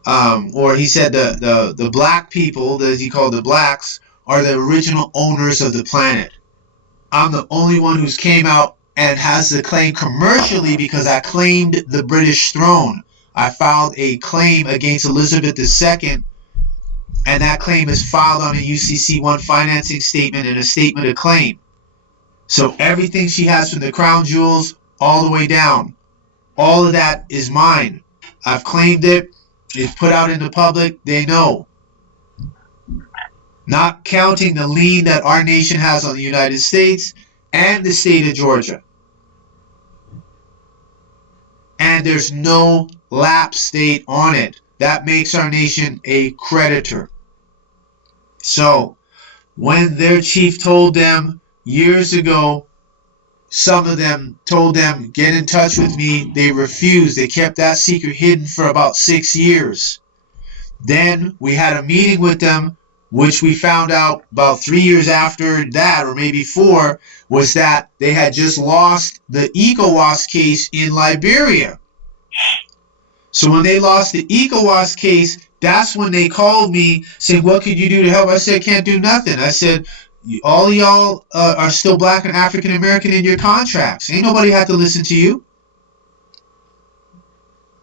or he said the black people, as he called the blacks, are the original owners of the planet. I'm the only one who's came out and has the claim commercially, because I claimed the British throne. I filed a claim against Elizabeth II, and that claim is filed on a UCC1 financing statement and a statement of claim. So everything she has, from the crown jewels all the way down, all of that is mine. I've claimed it. It's put out in the public. They know. Not counting the lien that our nation has on the United States and the state of Georgia. And there's no lapse date on it. That makes our nation a creditor. So when their chief told them years ago, some of them told them, get in touch with me, they refused. They kept that secret hidden for about 6 years. Then we had a meeting with them, which we found out about 3 years after that, or maybe 4, was that they had just lost the ECOWAS case in Liberia. So when they lost the ECOWAS case, that's when they called me saying, what could you do to help? I said, can't do nothing. I said, all of y'all are still black and African American in your contracts. Ain't nobody had to listen to you.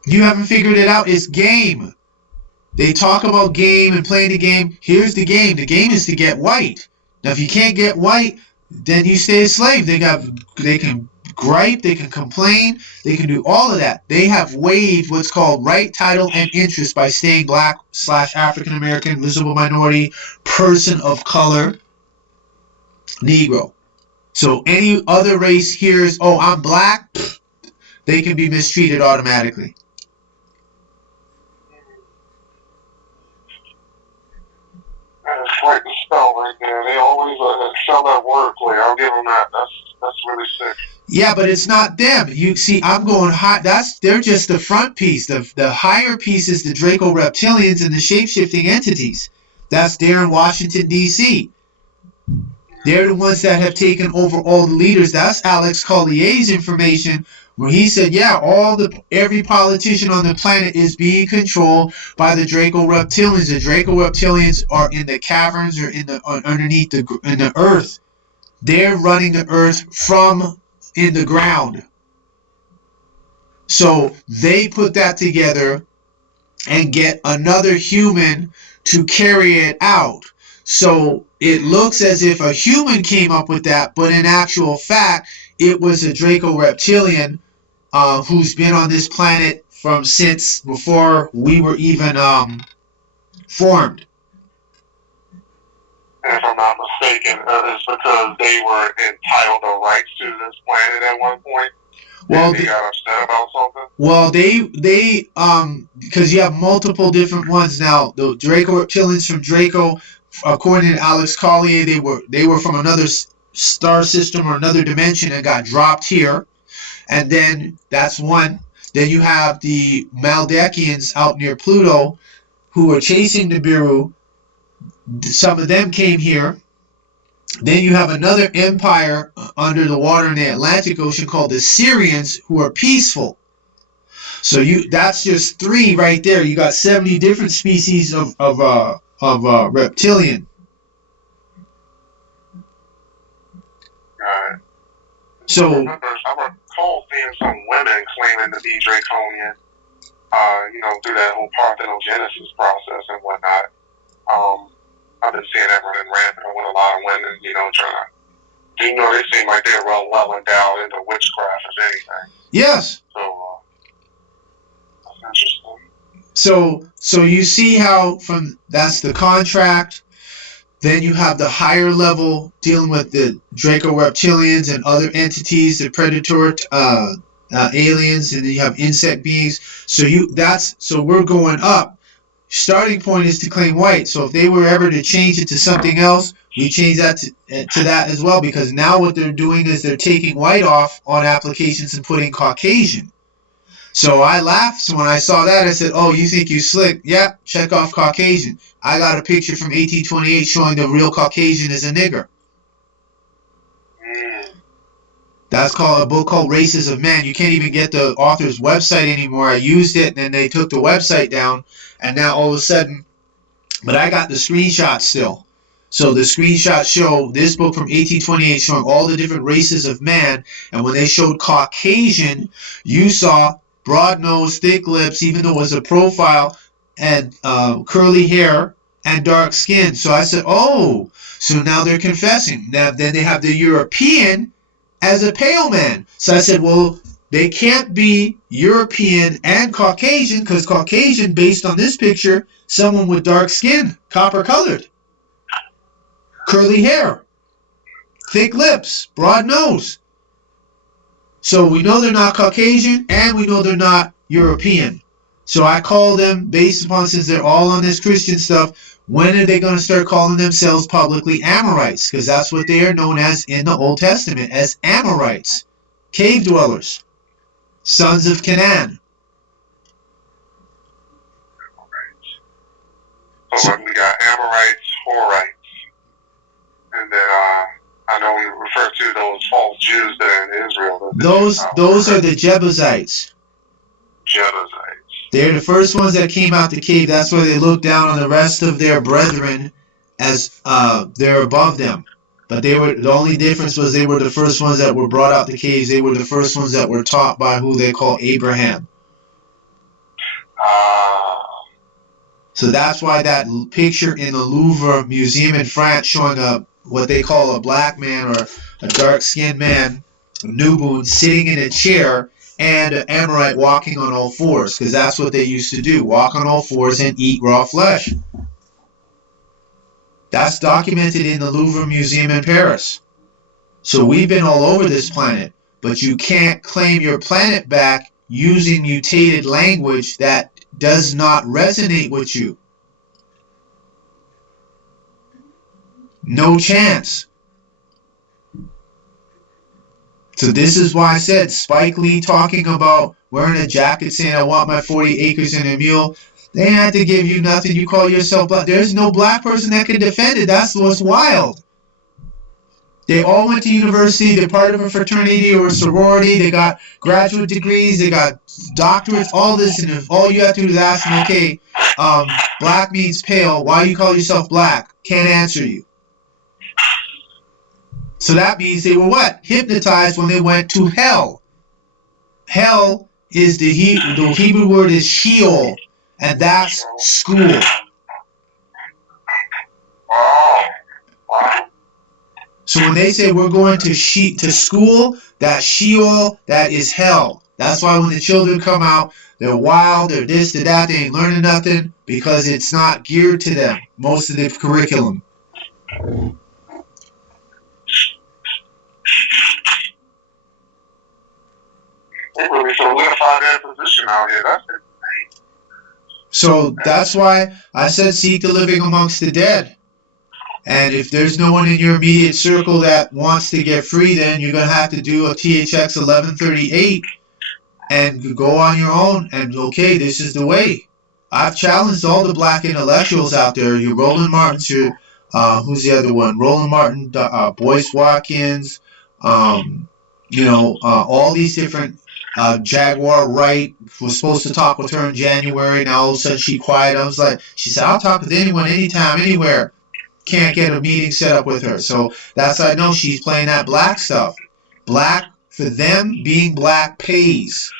You haven't figured it out. It's game. They talk about game and playing the game. Here's the game. The game is to get white. Now, if you can't get white, then you stay a slave. They can gripe, they can complain, they can do all of that. They have waived what's called right, title, and interest by staying black / African American, visible minority, person of color, Negro. So any other race hears, oh, I'm black, they can be mistreated automatically. It's like the spell right there. They always sell that wordplay. I'll give them that. That's really sick. Yeah, but it's not them. You see, I'm going high. They're just the front piece. The higher piece is the Draco reptilians and the shape-shifting entities. That's there in Washington, D.C. They're the ones that have taken over all the leaders. That's Alex Collier's information, where he said, yeah, every politician on the planet is being controlled by the Draco reptilians. The Draco reptilians are in the caverns or underneath in the earth. They're running the earth from in the ground. So they put that together and get another human to carry it out. So it looks as if a human came up with that, but in actual fact, it was a Draco reptilian who's been on this planet since before we were even formed. If I'm not mistaken, it's because they were entitled the rights to this planet at one point. Well, they got upset about something. Well, they because you have multiple different ones now. The Draco reptilians from Draco, according to Alex Collier, they were from another star system or another dimension and got dropped here, and then that's one. Then you have the Maldakians out near Pluto, who were chasing Nibiru. Some of them came here. Then you have another empire under the water in the Atlantic Ocean called the Syrians, who are peaceful. So that's just 3 right there. You got 70 different species of reptilian. Right. So I recall seeing some women claiming to be Draconian, through that whole parthenogenesis process and whatnot. I've been seeing that running rampant with a lot of women, trying to, they seem like they're well endowed into witchcraft, if anything. Yes. So, that's interesting. So you see how that's the contract. Then you have the higher level dealing with the Draco reptilians and other entities, the predator aliens, and then you have insect beings. So we're going up. Starting point is to claim white. So if they were ever to change it to something else, we change that to that as well, because now what they're doing is they're taking white off on applications and putting Caucasian. So I laughed when I saw that. I said, "Oh, you think you slick? Yeah, check off Caucasian." I got a picture from 1828 showing the real Caucasian is a nigger. That's called a book called Races of Men. You can't even get the author's website anymore. I used it, and then they took the website down, and now all of a sudden, but I got the screenshots still. So the screenshots show this book from 1828 showing all the different races of man, and when they showed Caucasian, you saw broad nose, thick lips, even though it was a profile, and curly hair and dark skin. So I said, oh, so now they're confessing. Now then they have the European as a pale man. So I said, well, they can't be European and Caucasian, because Caucasian, based on this picture, someone with dark skin, copper colored, curly hair, thick lips, broad nose. So we know they're not Caucasian, and we know they're not European. So I call them, based upon, since they're all on this Christian stuff, when are they going to start calling themselves publicly Amorites? Because that's what they are known as in the Old Testament, as Amorites, cave dwellers, sons of Canaan. So we got Amorites, Horites, and then I know we refer to those false Jews that are in Israel. Those are the Jebusites. Jebusites. They're the first ones that came out the cave. That's why they looked down on the rest of their brethren as they're above them. But they were, the only difference was they were the first ones that were brought out the caves. They were the first ones that were taught by who they call Abraham. So that's why that picture in the Louvre Museum in France showing what they call a black man or a dark-skinned man, a Nubian, sitting in a chair, and an Amorite walking on all fours, because that's what they used to do, walk on all fours and eat raw flesh. That's documented in the Louvre Museum in Paris. So we've been all over this planet, but you can't claim your planet back using mutated language that does not resonate with you. No chance. So this is why I said Spike Lee talking about wearing a jacket saying I want my 40 acres and a mule. They had to give you nothing. You call yourself black. There's no black person that can defend it. That's what's wild. They all went to university. They're part of a fraternity or a sorority. They got graduate degrees. They got doctorates. All this, and if all you have to do is ask them, okay, black means pale. Why you call yourself black? Can't answer you. So that means they were what? Hypnotized when they went to hell. Hell is the Hebrew word is Sheol, and that's school. So when they say we're going to school, that Sheol, that is hell. That's why when the children come out, they're wild, they're this, they're that, they ain't learning nothing, because it's not geared to them, most of the curriculum. They really solidified their position out here. That's it. So that's why I said seek the living amongst the dead. And if there's no one in your immediate circle that wants to get free, then you're going to have to do a THX 1138 and go on your own. And okay, this is the way. I've challenged all the black intellectuals out there. Your Roland Martins, who's the other one? Roland Martin, Boyce Watkins, all these different. Jaguar Wright was supposed to talk with her in January. Now all of a sudden she quiet. I was like, she said, I'll talk with anyone, anytime, anywhere. Can't get a meeting set up with her. So that's how I know she's playing that black stuff. Black, for them, being black pays.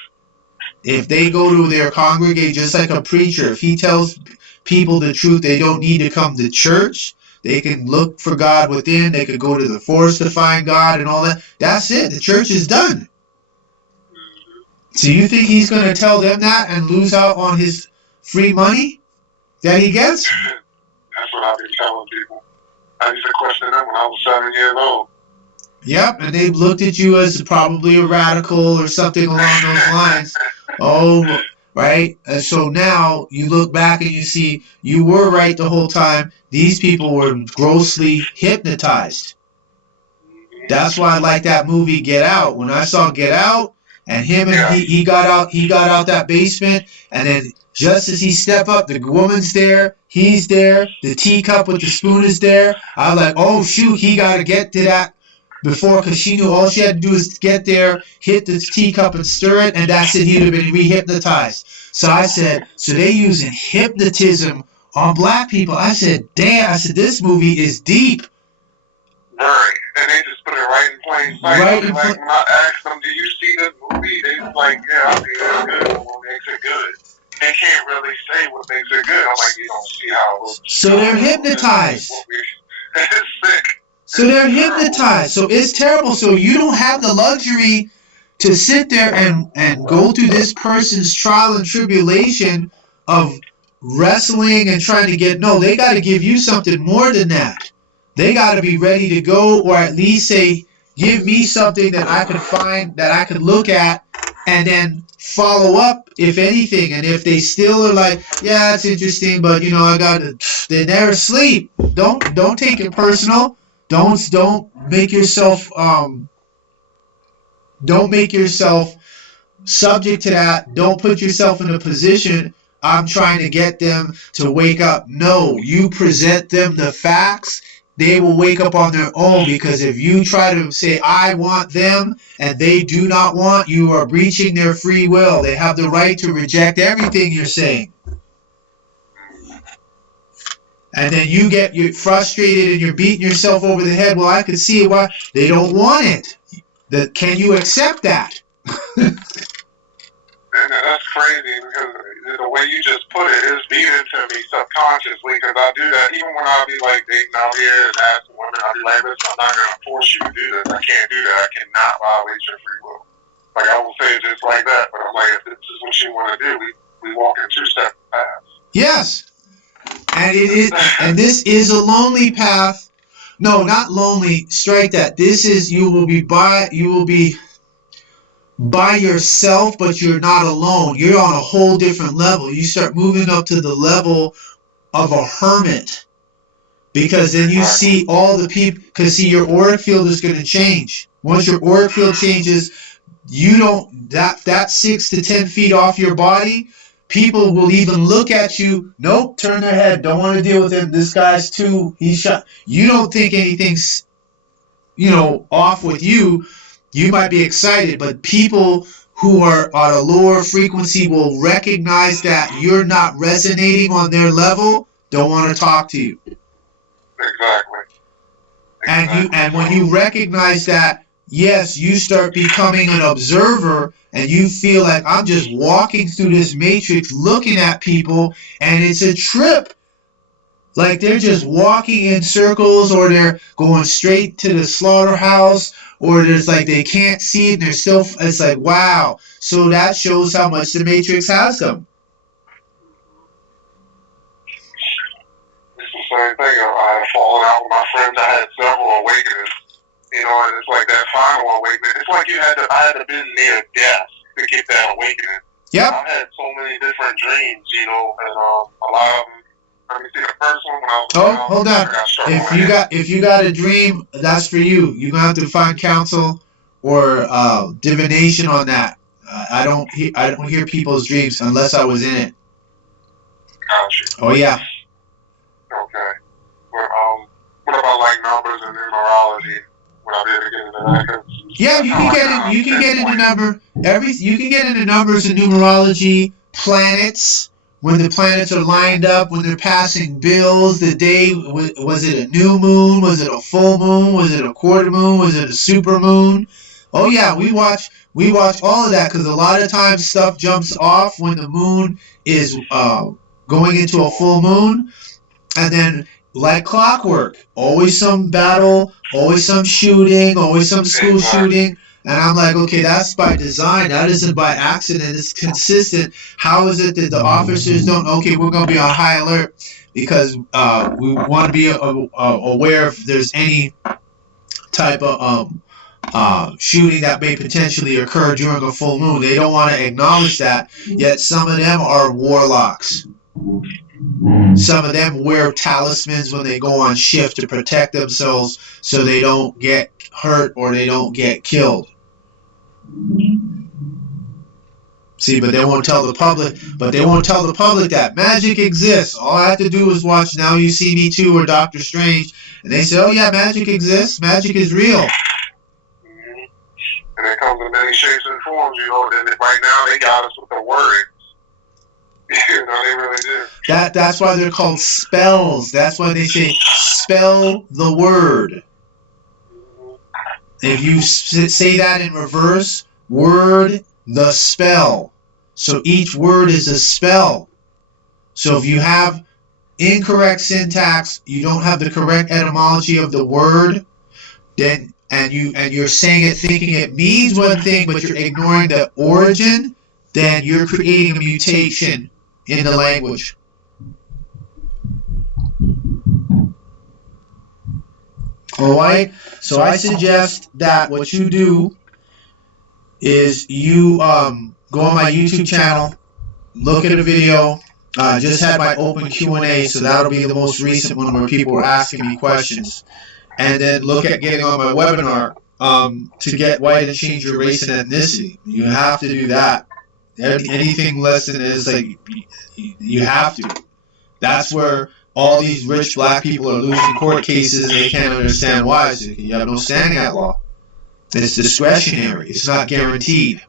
If they go to their congregate, just like a preacher, if he tells people the truth, they don't need to come to church. They can look for God within. They could go to the forest to find God and all that. That's it. The church is done. So you think he's going to tell them that and lose out on his free money that he gets? That's what I've been telling people. I used to question them when I was 7 years old. Yep, and they looked at you as probably a radical or something along those lines. Oh, right? And so now you look back and you see you were right the whole time. These people were grossly hypnotized. That's why I like that movie Get Out. When I saw Get Out and him and he got out that basement, and then just as he stepped up, the woman's there, he's there, the teacup with the spoon is there. I was like, oh shoot, he got to get to that before, because she knew all she had to do is get there, hit the teacup and stir it, and that's it. He'd have been re-hypnotized. So I said, so they using hypnotism on black people. I said, damn. I said, this movie is deep. Right, and they just put it right in plain sight. Right When I asked them, "Do you see this movie?" They was like, "Yeah, I see it's good. What makes it good?" They can't really say what makes it good. I'm like, you don't see how it looks. So they're hypnotized. It's sick. So they're hypnotized. So it's terrible. So you don't have the luxury to sit there and go through this person's trial and tribulation of wrestling and trying to get. No, they got to give you something more than that. They got to be ready to go, or at least say, give me something that I could find, that I could look at, and then follow up, if anything. And if they still are like, yeah, it's interesting, but you know, I got to, they never sleep. Don't take it personal. Don't make yourself subject to that. Don't put yourself in a position, I'm trying to get them to wake up. No, you present them the facts. They will wake up on their own, because if you try to say, I want them, and they do not want, you are breaching their free will. They have the right to reject everything you're saying. And then you're frustrated and you're beating yourself over the head. Well, I can see why they don't want it. Can you accept that? And that's crazy, because the way you just put it is beat into me subconsciously, because I do that even when I be like dating out here and asking women, I'll be like, listen, I'm not going to force you to do this. I can't do that. I cannot violate your free will. Like, I will say it just like that, but I'm like, if this is what you want to do, we walk in two separate paths. Yes. And it is, and this is a lonely path. No, not lonely. Strike that. This is, you will be by yourself, but you're not alone. You're on a whole different level. You start moving up to the level of a hermit, because then you see all the people, because see, your auric field is going to change. Once your auric field changes, you don't, that 6 to 10 feet off your body, people will even look at you, nope, turn their head, don't want to deal with him, this guy's too, he's shot. You don't think anything's, off with you. You might be excited, but people who are on a lower frequency will recognize that you're not resonating on their level, don't want to talk to you. Exactly. And when you recognize that, yes, you start becoming an observer, and you feel like, I'm just walking through this matrix looking at people, and it's a trip. Like they're just walking in circles, or they're going straight to the slaughterhouse, or there's like they can't see it and they're still, it's like, wow. So that shows how much the matrix has them. It's the same thing. I had fallen out with my friends. I had several awakenings, and it's like that final awakening. It's like I had to be near death to get that awakening. Yep. I had so many different dreams, and a lot of them. Let me see the first one when I was. Hold on. If you got a dream, that's for you. You're gonna have to find counsel or divination on that. I don't hear people's dreams unless I was in it. Gotcha. Oh yeah. Okay. But what about like numbers and numerology? Would I be able to get into that? Yeah, you can get into numbers and numerology, planets. When the planets are lined up, when they're passing bills, the day, was it a new moon? Was it a full moon? Was it a quarter moon? Was it a super moon? Oh yeah, we watch all of that, because a lot of times stuff jumps off when the moon is going into a full moon, and then like clockwork, always some battle, always some shooting, always some school shooting. And I'm like, okay, that's by design. That isn't by accident. It's consistent. How is it that the officers don't? Okay, we're going to be on high alert because we want to be aware if there's any type of shooting that may potentially occur during a full moon. They don't want to acknowledge that. Yet some of them are warlocks. Some of them wear talismans when they go on shift to protect themselves so they don't get hurt or they don't get killed. See, but they won't tell the public. But they won't tell the public that magic exists. All I have to do is watch Now You See Me Too or Doctor Strange, and they say, "Oh yeah, magic exists. Magic is real." And it comes in many shapes and forms. You know, and right now they got us with the words. You know, they really do. That's why they're called spells. That's why they say spell the word. If you say that in reverse, word the spell. So each word is a spell. So if you have incorrect syntax, you don't have the correct etymology of the word, then and you're saying it thinking it means one thing, but you're ignoring the origin, then you're creating a mutation in the language. Alright? So I suggest that what you do is you go on my YouTube channel, look at a video. I just had my open Q&A, so that'll be the most recent one where people were asking me questions. And then look at getting on my webinar to get white and change your race and ethnicity. You have to do that. Anything less than is like you have to. That's where all these rich black people are losing court cases and they can't understand why. So you have no standing at law. It's discretionary. It's not guaranteed.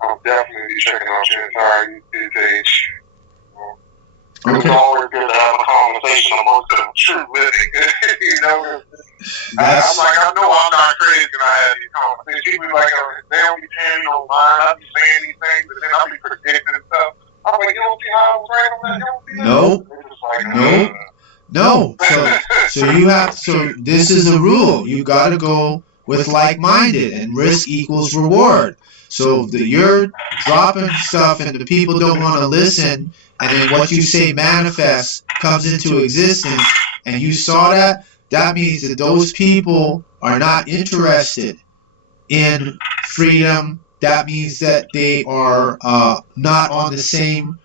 I'll definitely be checking out your entire YouTube page. Okay. It's always good to have a conversation amongst the true living. You know, I'm like, I know I'm not crazy when I have these conversations. People be like, they don't be paying no mind. I be saying these things, but then I be predicting and stuff. I'm like, you don't see how I was right on that? You don't see that? Nope. Like, nope. No. So you have. So this is a rule. You got to go with like-minded, and risk equals reward. So you're dropping stuff, and the people don't want to listen, and then what you say manifests, comes into existence, and you saw that. That means that those people are not interested in freedom. That means that they are not on the same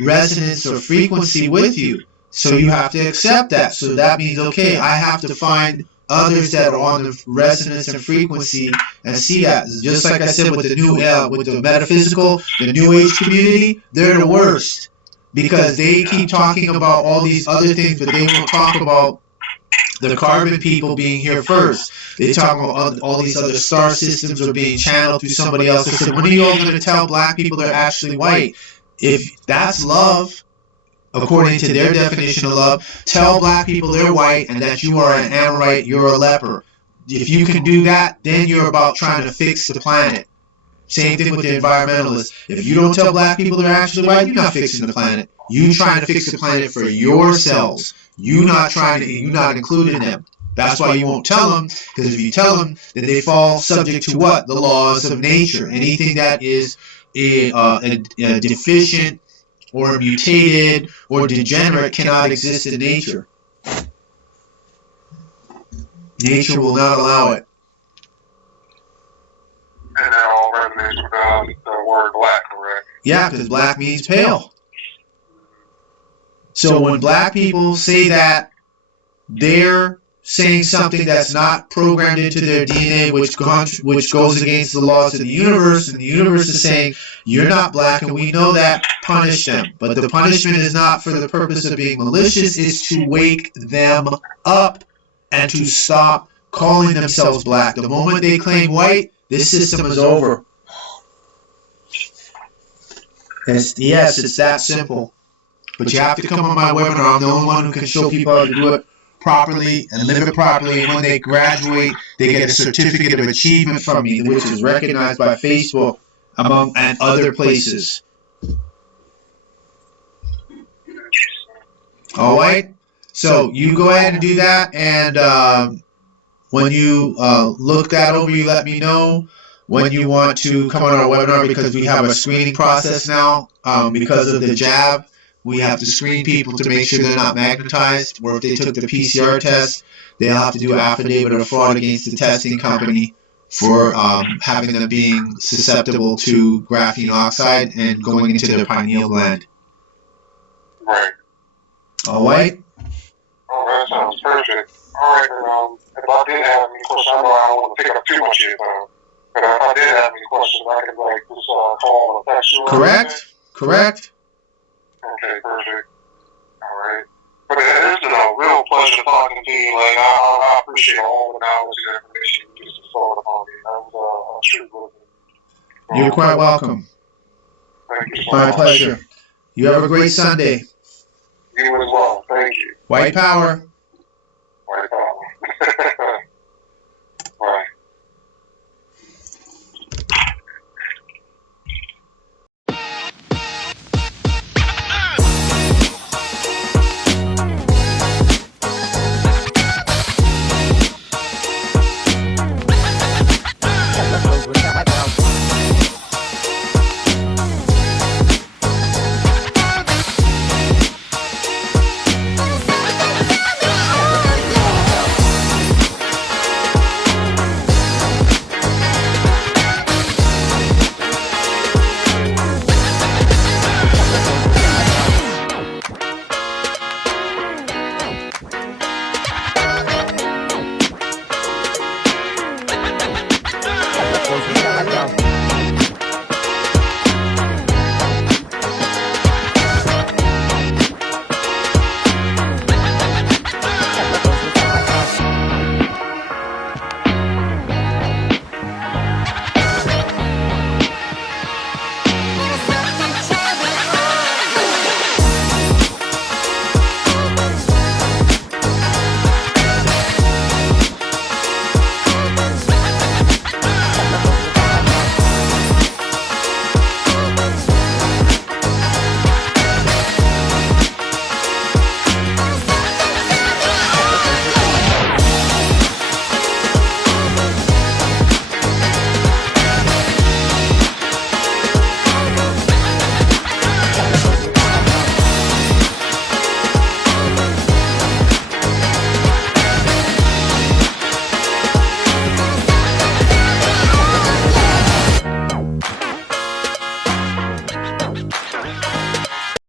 resonance or frequency with you. So you have to accept that. So that means, okay, I have to find others that are on the resonance and frequency and see that. Just like I said with the with the metaphysical, the New Age community, they're the worst because they keep talking about all these other things, but they won't talk about the carbon people being here first. They talk about all these other star systems are being channeled through somebody else. I said, when are you all going to tell black people they're actually white? If that's love, according to their definition of love, tell black people they're white and that you are an Amorite, you're a leper. If you can do that, then you're about trying to fix the planet. Same thing with the environmentalists. If you don't tell black people they're actually white, you're not fixing the planet. You're trying to fix the planet for yourselves. You're not including them. That's why you won't tell them, because if you tell them, then they fall subject to what? The laws of nature. Anything that is a deficient or mutated or degenerate cannot exist in nature. Nature will not allow it. and that all resonates with the word black, correct? Yeah, because black means pale. So when black people say that, they're saying something that's not programmed into their DNA, which goes against the laws of the universe, and the universe is saying, you're not black, and we know that, punish them. But the punishment is not for the purpose of being malicious, it's to wake them up and to stop calling themselves black. The moment they claim white, this system is over. Yes, it's that simple. But you have to come on my webinar. I'm the only one who can show people how to do it properly and live it properly. And when they graduate, they get a certificate of achievement from me, which is recognized by Facebook and other places. All right? So you go ahead and do that, and When you look that over, you let me know when you want to come on our webinar, because we have a screening process now. Because of the jab, we have to screen people to make sure they're not magnetized, or if they took the PCR test, they'll have to do an affidavit of fraud against the testing company for having them being susceptible to graphene oxide and going into their pineal gland. Right. All right? Oh, that sounds perfect. All right, and if I did have any questions, I know I don't want to take up too much of your time, but if I did have any questions, I could like just call or text you. Correct? Correct? Okay, perfect. All right. But it has been a real pleasure talking to you. Like, I appreciate all the knowledge and information you just bestowed upon me. That was a true blessing. You're quite welcome. Thank you so My much. pleasure. You have a great Sunday. You as well. Thank you. White power. White power.